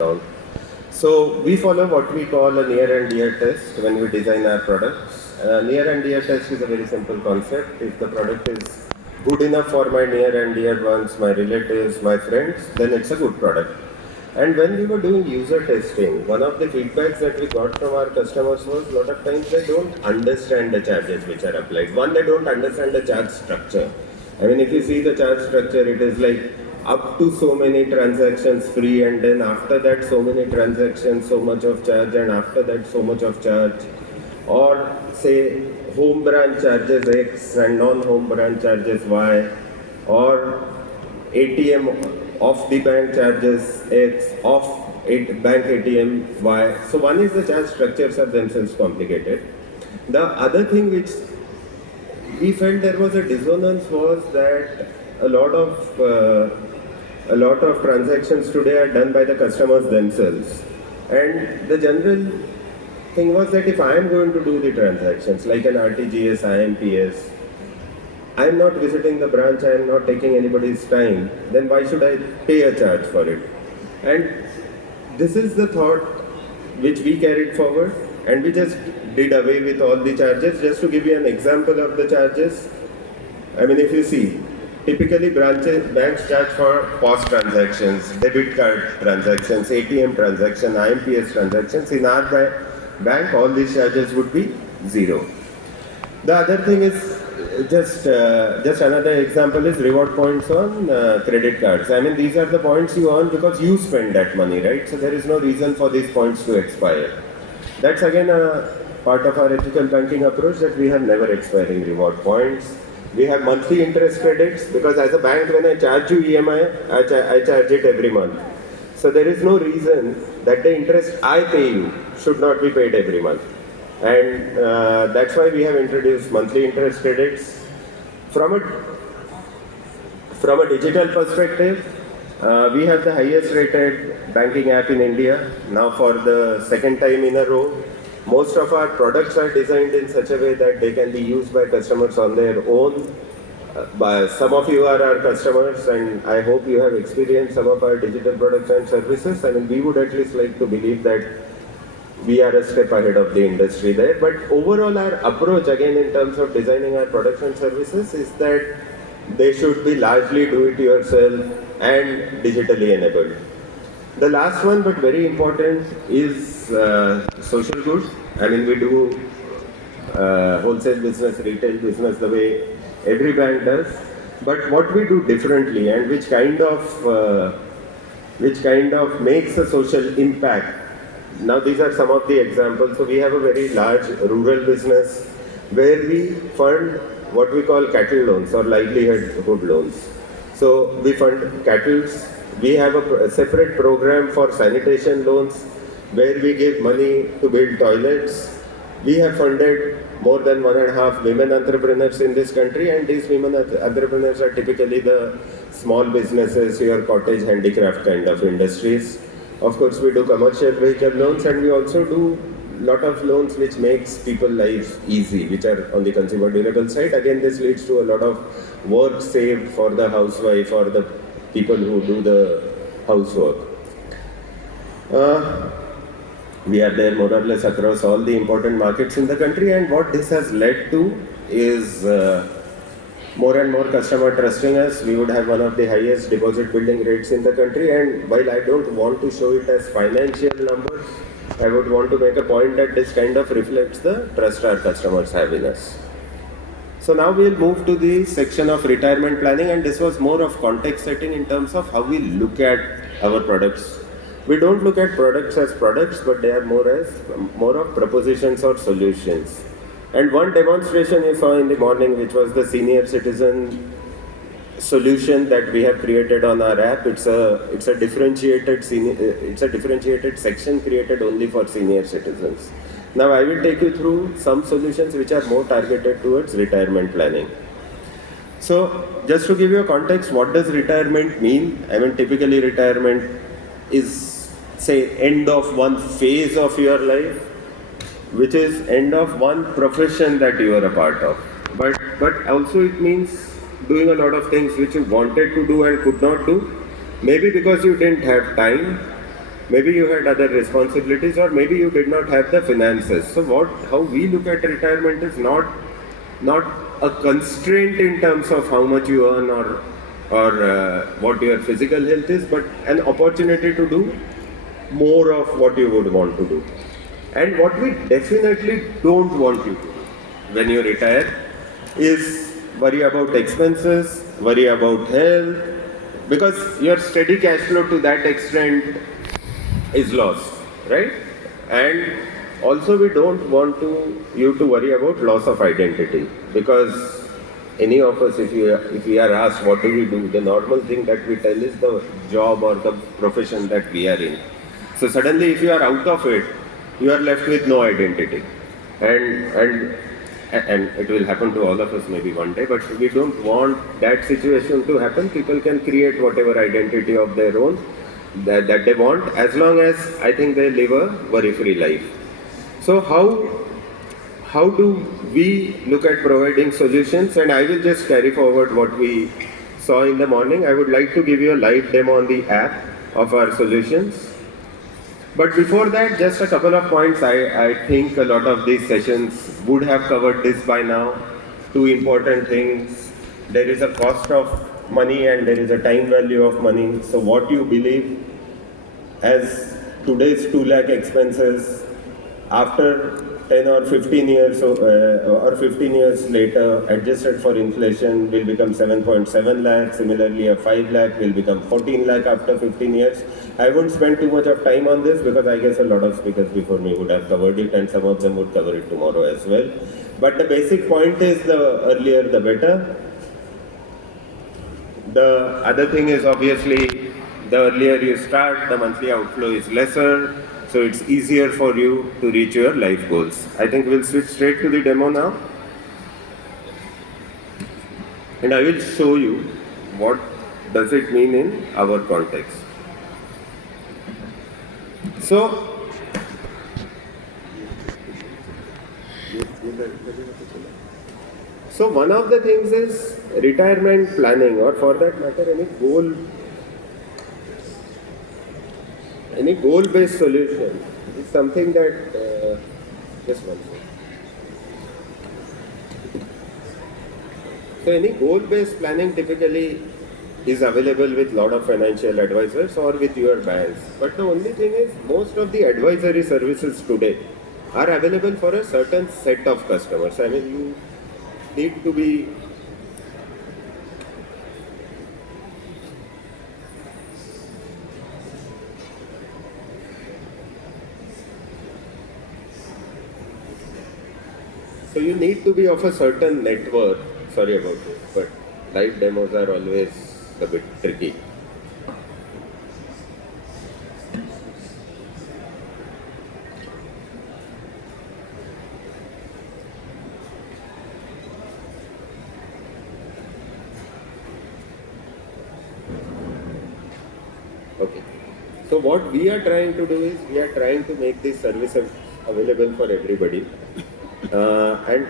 down. So we follow what we call a near and dear test when we design our products. Near and dear test is a very simple concept. If the product is good enough for my near and dear ones, my relatives, my friends, then it's a good product. And when we were doing user testing, one of the feedbacks that we got from our customers was a lot of times they don't understand the charges which are applied. One, they don't understand the charge structure. I mean, if you see the charge structure, it is like up to so many transactions free, and then after that so many transactions, so much of charge, and after that so much of charge. Or say home branch charges X and non-home branch charges Y, or ATM of the bank charges X, of bank ATM Y. So one is the charge structures are themselves complicated. The other thing which we felt there was a dissonance was that a lot of transactions today are done by the customers themselves, and the general thing was that if I am going to do the transactions like an RTGS, IMPS, I am not visiting the branch, I am not taking anybody's time, then why should I pay a charge for it? And this is the thought which we carried forward, and we just did away with all the charges. Just to give you an example of the charges, I mean, if you see, typically banks charge for POS transactions, debit card transactions, ATM transactions, IMPS transactions. In our bank, all these charges would be zero. The other thing is just another example is reward points on credit cards. I mean, these are the points you earn because you spend that money, right? So there is no reason for these points to expire. That's again a part of our ethical banking approach, that we have never expiring reward points. We have monthly interest credits because as a bank, when I charge you EMI, I charge it every month. So there is no reason that the interest I pay you should not be paid every month. And that's why we have introduced monthly interest credits. From a digital perspective, we have the highest rated banking app in India now for the second time in a row. Most of our products are designed in such a way that they can be used by customers on their own. Some of you are our customers, and I hope you have experienced some of our digital products and services. I mean, we would at least like to believe that we are a step ahead of the industry there. But overall, our approach, again, in terms of designing our products and services, is that they should be largely do-it-yourself and digitally enabled. The last one, but very important, is social good. I mean, we do wholesale business, retail business the way every bank does. But what we do differently, and which kind of makes a social impact. Now, these are some of the examples. So we have a very large rural business where we fund what we call cattle loans or livelihood loans. So we fund cattle. We have a separate program for sanitation loans where we give money to build toilets. We have funded more than 1.5 women entrepreneurs in this country, and these women entrepreneurs are typically the small businesses, your cottage handicraft kind of industries. Of course, we do commercial vehicle loans, and we also do a lot of loans which makes people life easy, which are on the consumer durable side. Again, this leads to a lot of work saved for the housewife or the people who do the housework. We are there more or less across all the important markets in the country, and what this has led to is more and more customer trusting us. We would have one of the highest deposit building rates in the country, and while I don't want to show it as financial numbers, I would want to make a point that this kind of reflects the trust our customers have in us. So now we'll move to the section of retirement planning, and this was more of context setting in terms of how we look at our products. We don't look at products as products, but they are more of propositions or solutions. And one demonstration you saw in the morning, which was the senior citizen solution that we have created on our app. It's a differentiated section created only for senior citizens. Now I will take you through some solutions which are more targeted towards retirement planning. So just to give you a context, what does retirement mean? I mean, typically retirement is, say, end of one phase of your life, which is end of one profession that you are a part of. But also it means doing a lot of things which you wanted to do and could not do, maybe because you didn't have time, maybe you had other responsibilities, or maybe you did not have the finances. So how we look at retirement is not a constraint in terms of how much you earn or what your physical health is, but an opportunity to do more of what you would want to do. And what we definitely don't want you to do when you retire is worry about expenses, worry about health, because your steady cash flow to that extent is lost, right? And also we don't want you to worry about loss of identity, because any of us, if we are asked what do we do, the normal thing that we tell is the job or the profession that we are in. So suddenly if you are out of it, you are left with no identity. And it will happen to all of us maybe one day, but we don't want that situation to happen. People can create whatever identity of their own that they want, as long as I think they live a worry-free life. So how do we look at providing solutions? And I will just carry forward what we saw in the morning. I would like to give you a live demo on the app of our solutions. But before that, just a couple of points. I think a lot of these sessions would have covered this by now. Two important things. There is a cost of money and there is a time value of money. So what you believe as today's 2 lakh expenses, after 10 or 15 years or 15 years later, adjusted for inflation, will become 7.7 lakh. Similarly, a 5 lakh will become 14 lakh after 15 years. I won't spend too much of time on this because I guess a lot of speakers before me would have covered it, and some of them would cover it tomorrow as well. But the basic point is, the earlier the better. The other thing is, obviously, the earlier you start, the monthly outflow is lesser, so it's easier for you to reach your life goals. I think we'll switch straight to the demo now. And I will show you what does it mean in our context. So, one of the things is retirement planning, or for that matter any goal-based solution is something that, just one second. So any goal-based planning typically is available with a lot of financial advisors or with your banks. But the only thing is, most of the advisory services today are available for a certain set of customers. I mean, you need to be of a certain network. Sorry about this, but live demos are always a bit tricky. Okay. So what we are trying to do is, we are trying to make this service available for everybody. And